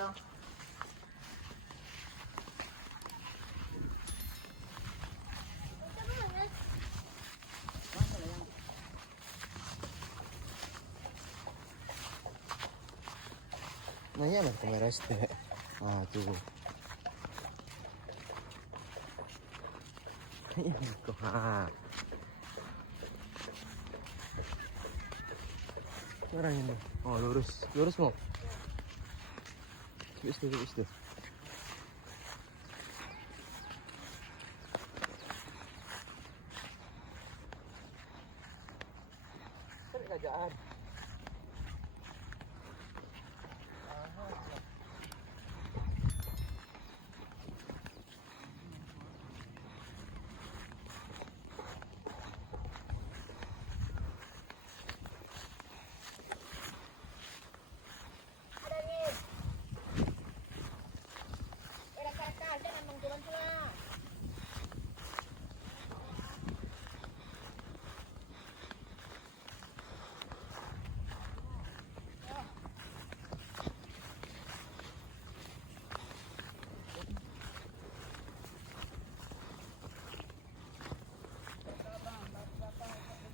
dah. Nanya lah kamera SD. Ah tuh. Ini kok. Orang ini. Oh lurus, lurus mau. Lurus tuh. Kerjaan.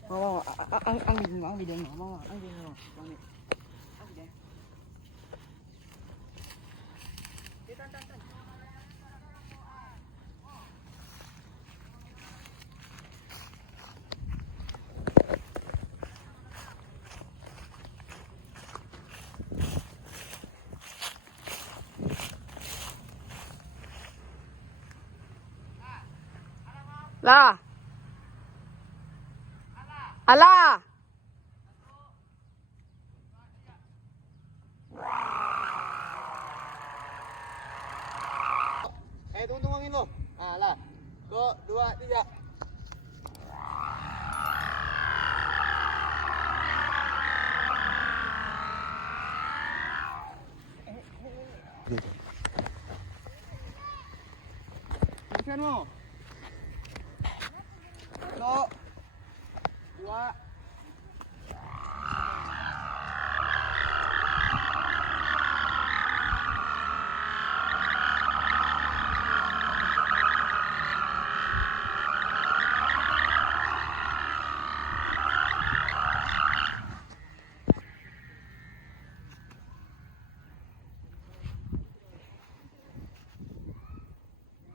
Mau ang bideng mau ang bideng mau pamit ang bideng tan lah. Alah. Tungguin lo. Lah. 1, 2, 3. Terusan mo. 1, 2.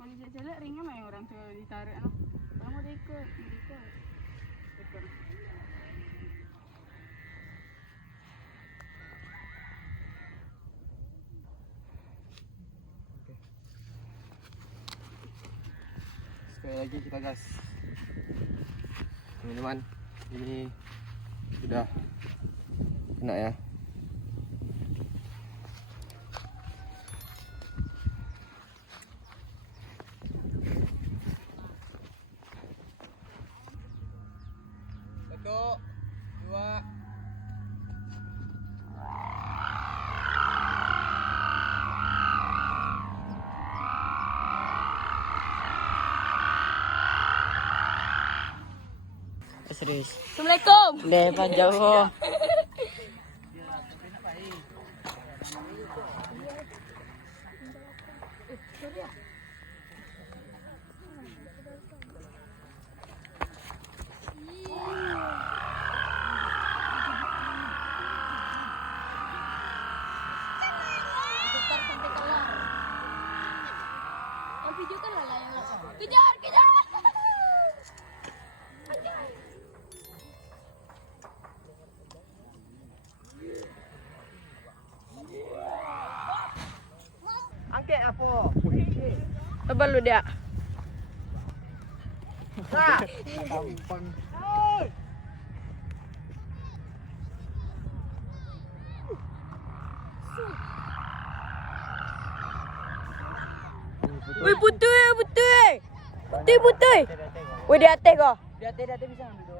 Kalau jelek ringnya mah yang orang tua ditarik ano. Kamu mau ikut. Sekali lagi kita gas. Teman-teman, ini sudah kena ya. Satu, 2. Serius. Assalamualaikum. Deh, Pak Jawa. Yang video kan lah yang kejar. Angkat apa? Tebal lu dia. Tampang. Wih putih. Wih di atas kau. Di atas bisa ambil.